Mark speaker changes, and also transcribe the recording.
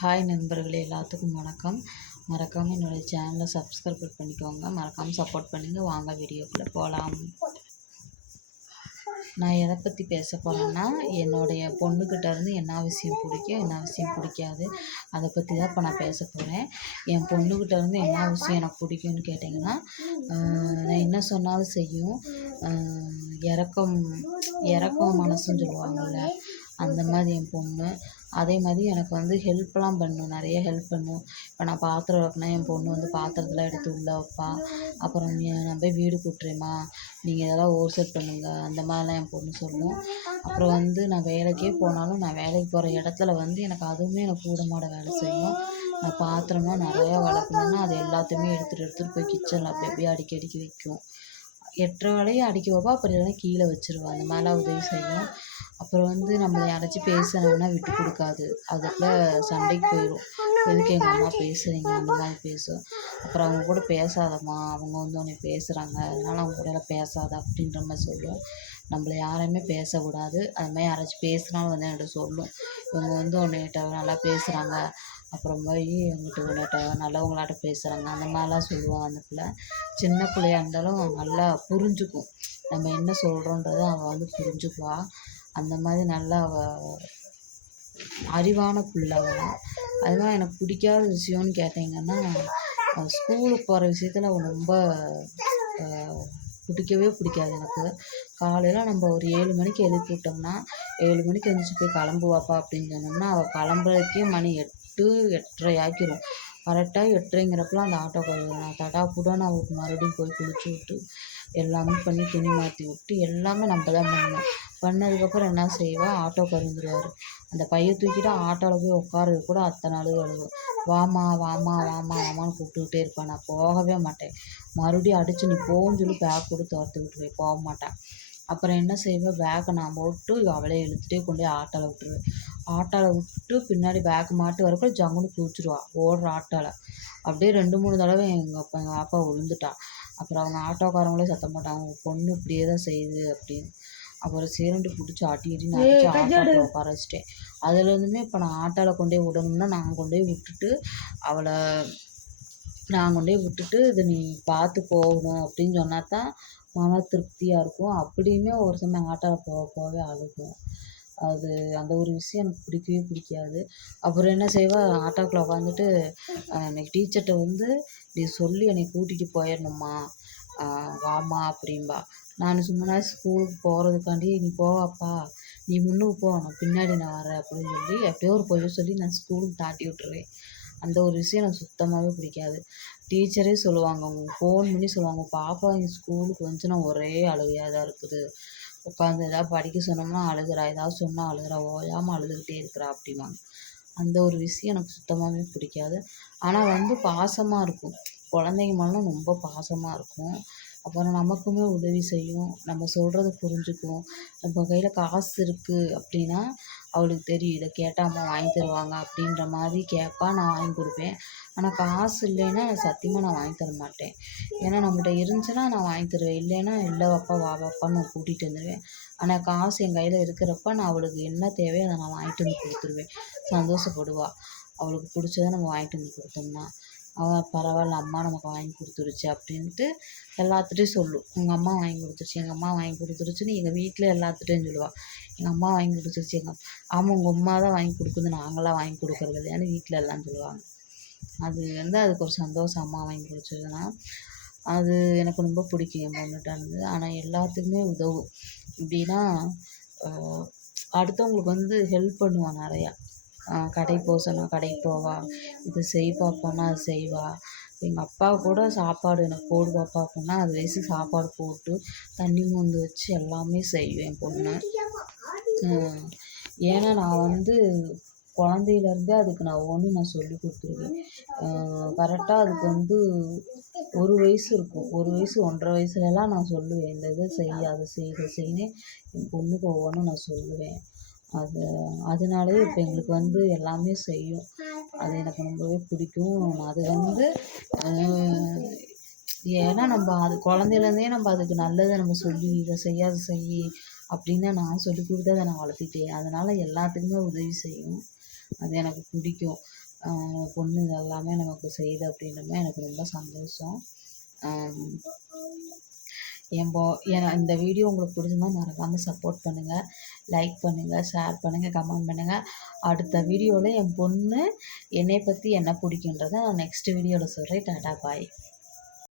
Speaker 1: Hi நண்பர்களே எல்லாத்துக்கும் வணக்கம். மறக்காமல் என்னோடய சேனலை சப்ஸ்கிரைப் பண்ணிக்கோங்க. மறக்காமல் சப்போர்ட் பண்ணுங்கள் வாங்க வீடியோக்குள்ளே போகலாம் நான் எதை பற்றி பேச போகிறேன்னா என்னுடைய பொண்ணுக்கிட்ட இருந்து என்ன விஷயம் பிடிக்கும் என்ன விஷயம் பிடிக்காது அதை பற்றி தான் இப்போ நான் பேச போகிறேன் என் பொண்ணுக்கிட்ட இருந்து என்ன விஷயம் எனக்கு பிடிக்கும்னு கேட்டிங்கன்னா நான் என்ன சொன்னாலும் செய்யும். இறக்கம் இறக்கம் மனசுன்னு சொல்லுவாங்கள்ல அந்த மாதிரி என் பொண்ணு. அதே மாதிரி எனக்கு வந்து ஹெல்ப்லாம் பண்ணும். நிறைய ஹெல்ப் பண்ணும். இப்போ நான் பாத்திரம் விளக்குனா என் பொண்ணு வந்து பாத்திரத்தெலாம் எடுத்து உள்ளே வைப்பா. அப்புறம் நான் போய் வீடு கூட்டுறேம்மா. நீங்கள் இதெல்லாம் ஓர்செட் பண்ணுங்கள் அந்த மாதிரிலாம் என் பொண்ணு சொல்லும். அப்புறம் வந்து நான் வேலைக்கே போனாலும் நான் வேலைக்கு போகிற இடத்துல வந்து எனக்கு அதுவுமே எனக்கு கூட மாட வேலை செய்யும். நான் பாத்திரம்லாம் நிறையா விளக்கணுன்னா அது எல்லாத்தையுமே எடுத்துகிட்டு எடுத்துகிட்டு போய் கிச்சனில் அப்படி அப்படியே அடுக்கி அடுக்கி வைக்கும். எட்டுற வேலையும் அடுக்கி வைப்பா அப்புறம் இல்லைன்னா கீழே வச்சிருவா. அந்த மாதிரிலாம் உதவி செய்யும். அப்புறம் வந்து நம்மளை யாராச்சும் பேசுனாங்கன்னா விட்டு கொடுக்காது. அதுக்குள்ளே சண்டைக்கு போயிடும் எதுக்கு எங்கள் அம்மா பேசுகிறீங்க அந்த மாதிரி பேசும். அப்புறம் அவங்க கூட பேசாதம்மா. அவங்க வந்து உன்னை பேசுகிறாங்க அதனால் அவங்க கூட பேசாத அப்படின்ற மாதிரி சொல்லும். நம்மளை யாரையுமே பேசக்கூடாது. அது மாதிரி யாராச்சும் பேசுனாலும் வந்து என்கிட்ட சொல்லும். இவங்க வந்து உன்னைகிட்ட நல்லா பேசுகிறாங்க அப்புறம் போய் இவங்ககிட்ட உன்னிட்ட நல்லவங்களாட்ட பேசுகிறாங்க அந்த மாதிரிலாம் சொல்லுவாள் அந்த பிள்ளை. சின்ன பிள்ளையா இருந்தாலும் நல்லா புரிஞ்சுக்கும். நம்ம என்ன சொல்கிறோன்றத அவள் வந்து புரிஞ்சுக்குவாள் அந்த மாதிரி நல்லா அவள் அறிவான பிள்ளை அவள் அதுதான் எனக்கு பிடிக்காத விஷயம்னு கேட்டிங்கன்னா ஸ்கூலுக்கு போகிற விஷயத்தில் அவள் ரொம்ப பிடிக்கவே பிடிக்காது எனக்கு. காலையில் நம்ம ஒரு ஏழு மணிக்கு எழுப்பி விட்டோம்னா ஏழு மணிக்கு எழுந்திரிச்சி போய் கிளம்புவாப்பா அப்படின்னு சொன்னோம்னா அவள் கிளம்புறதுக்கே மணி எட்டு எட்டரை ஆக்கிரும். கரெக்டாக எட்டரைங்கிறப்பெல்லாம் அந்த ஆட்டோக்காரர் நான் தடா புடான்னு அவளுக்கு மறுபடியும் போய் குளிச்சு விட்டு எல்லாமே பண்ணி துணி மாற்றி விட்டு எல்லாமே நம்ம தான் பண்ணணும். பண்ணதுக்கப்புறம் என்ன செய்வேன் ஆட்டோக்காரர் வந்துடுவார் அந்த பையை தூக்கிட்டு ஆட்டோவில் போய் உட்காரது கூட அத்தனை அழுகு அழுகும் வாமா வாமா வாமா வாமான்னு கூப்பிட்டுக்கிட்டே இருப்பேன் நான் போகவே மாட்டேன். மறுபடியும் அடித்து நீ போன்னு சொல்லி பேக் கொடுத்து துரத்தி விட்டுருவேன் போக மாட்டேன் அப்புறம் என்ன செய்வேன் பேக்கை நான் போட்டு அவளே இழுத்துட்டே கொண்டு போய் ஆட்டோவில் விட்டுருவேன் ஆட்டோவில் விட்டு பின்னாடி பேக் மாட்டு வரக்குள்ள ஜம்முன்னு குதிச்சிடுவா ஓடுற ஆட்டோவில் அப்படியே ரெண்டு மூணு தடவை எங்கள் அப்பா எங்கள் அப்பா விழுந்துட்டா. அப்புறம் அவங்க ஆட்டோக்காரங்களே சத்தம் போட்டாங்க. உங்கள் பொண்ணு இப்படியே தான் செய்யுது அப்படின்னு. அப்புறம் சிரண்டு பிடிச்சி ஆட்டி நான் அடிச்சு ஆட்டோவில் உட்கார வச்சிட்டேன். அதுலேருந்துமே இப்போ நான் ஆட்டோவில் கொண்டு போய் விடணும்னா நான் கொண்டு போய் விட்டுட்டு அவளை நான் கொண்டு போய் விட்டுட்டு இதை நீ பார்த்து போகணும் அப்படின்னு சொன்னால் தான் மன திருப்தியாக இருக்கும். அப்படியுமே ஒரு சமயம் ஆட்டோவில் போக போகவே அழுகும். அது அந்த ஒரு விஷயம் எனக்கு பிடிக்கவே பிடிக்காது. அப்புறம் என்ன செய்வாள் ஆட்டோக்குள்ளே உட்காந்துட்டு இன்னைக்கு டீச்சர்கிட்ட வந்து நீ சொல்லி என்னை கூட்டிகிட்டு போயிடணும்மா. வாம்மா அப்படிம்பா. நான் சும்மா ஸ்கூலுக்கு போகிறதுக்காண்டி நீ போவாப்பா. நீ முன்னுக்கு போ. நான் பின்னாடி நான் வரேன் அப்படின்னு சொல்லி எப்படியோ ஒரு பொய்ய சொல்லி நான் ஸ்கூலுக்கு தாட்டி விட்டுருவேன். அந்த ஒரு விஷயம் எனக்கு சுத்தமாகவே பிடிக்காது. டீச்சரே சொல்லுவாங்க அவங்க ஃபோன் பண்ணி சொல்லுவாங்க. பாப்பா இங்கே ஸ்கூலுக்கு வந்துச்சுன்னா ஒரே அழுகையாக தான் இருக்குது. உட்காந்து எதாவது படிக்க சொன்னோம்னா அழுகிறா ஏதாவது சொன்னால் அழுகிறா ஓயாமல் அழுதுகிட்டே இருக்கிறா அப்படிம்பாங்க. அந்த ஒரு விஷயம் எனக்கு சுத்தமாகவே பிடிக்காது. ஆனால் வந்து பாசமாக இருக்கும். குழந்தைங்க மேலாம் ரொம்ப பாசமாக இருக்கும். அப்புறம் நமக்குமே உதவி செய்யும். நம்ம சொல்கிறத புரிஞ்சுக்கும். நம்ம கையில் காசு இருக்குது அப்படின்னா அவளுக்கு தெரியும் இதை கேட்டால் அம்மா வாங்கி தருவாங்க அப்படின்ற மாதிரி கேட்பா நான் வாங்கி கொடுப்பேன். ஆனால் காசு இல்லைன்னா சத்தியமாக நான் வாங்கி தர மாட்டேன். ஏன்னா நம்மகிட்ட இருந்துச்சுன்னா நான் வாங்கி தருவேன். இல்லைன்னா இல்லை வாப்பா வா வாப்பான்னு நான் கூட்டிகிட்டு வந்துடுவேன் ஆனால் காசு என் கையில் இருக்கிறப்ப நான் அவளுக்கு என்ன தேவையோ அதை நான் வாங்கிட்டு வந்து கொடுத்துருவேன். சந்தோஷப்படுவாள் அவளுக்கு பிடிச்சத நம்ம வாங்கிட்டு வந்து கொடுத்தோம்னா. அவள் பரவாயில்ல அம்மா நமக்கு வாங்கி கொடுத்துருச்சு அப்படின்ட்டு எல்லாத்துகிட்டையும் சொல்லும். உங்கள் அம்மா வாங்கி கொடுத்துருச்சு எங்கள் அம்மா வாங்கி கொடுத்துருச்சுன்னு எங்கள் வீட்டில் எல்லாத்துகிட்டையும் சொல்லுவாள் எங்கள் அம்மா வாங்கி கொடுத்துருச்சு எங்கள் ஆமாம் உங்கள் அம்மா தான் வாங்கி கொடுக்குது நாங்களாம் வாங்கி கொடுக்குறது இல்லையான்னு வீட்டில் எல்லாம் சொல்லுவாங்க. அது வந்து அதுக்கு ஒரு சந்தோஷம் அம்மா வாங்கி கொடுத்ததுன்னா அது எனக்கு ரொம்ப பிடிக்கும் என் பொண்ணுகிட்ட இருந்து. ஆனால் எல்லாத்துக்குமே உதவும். எப்படின்னா அடுத்தவங்களுக்கு வந்து ஹெல்ப் பண்ணுவான் நிறையா. கடைக்கு போக சொன்னால் கடைக்கு போவாள் இது செய் பாப்பான்னா அது செய்வாள் எங்கள் அப்பா கூட சாப்பாடு எனக்கு போடு பாப்பா அப்புடின்னா அது வயசு சாப்பாடு போட்டு தண்ணி மொந்து வச்சு எல்லாமே செய்யும் என் பொண்ணு. ஏன்னா நான் வந்து குழந்தையிலேருந்தே அதுக்கு நான் ஒவ்வொன்றும் நான் சொல்லி கொடுத்துருவேன். கரெக்டாக அதுக்கு வந்து ஒரு வயசு இருக்கும். ஒரு வயசு ஒன்றரை வயசுலலாம் நான் சொல்லுவேன் இந்த இதை செய் அதை செய் இதை என் பொண்ணுக்கு ஒவ்வொன்றும் நான் சொல்லுவேன். அது அதனாலயே இப்போ எங்களுக்கு வந்து எல்லாமே செய்யும். அது எனக்கு ரொம்பவே பிடிக்கும். அது வந்து ஏன்னா நம்ம அது குழந்தையிலேருந்தே நம்ம அதுக்கு நல்லதை நம்ம சொல்லி இதை செய் அதை செய் அப்படின்னு நான் சொல்லி கொடுத்து அதை நான் வளர்த்திட்டேன். அதனால் எல்லாத்துக்குமே உதவி செய்யும். அது எனக்கு பிடிக்கும். பொண்ணு இதெல்லாமே நமக்கு செய்யுது அப்படின்னமே எனக்கு ரொம்ப சந்தோஷம். என் பா என் இந்த வீடியோ உங்களுக்கு பிடிச்சிருந்தா மறக்காமல் சப்போர்ட் பண்ணுங்கள் லைக் பண்ணுங்கள் ஷேர் பண்ணுங்கள் கமெண்ட் பண்ணுங்கள் அடுத்த வீடியோவில் என் பொண்ணு என்னை பற்றி என்ன பிடிக்குன்றத நான் நெக்ஸ்ட் வீடியோவில் சொல்கிறேன் டாடா பாய்.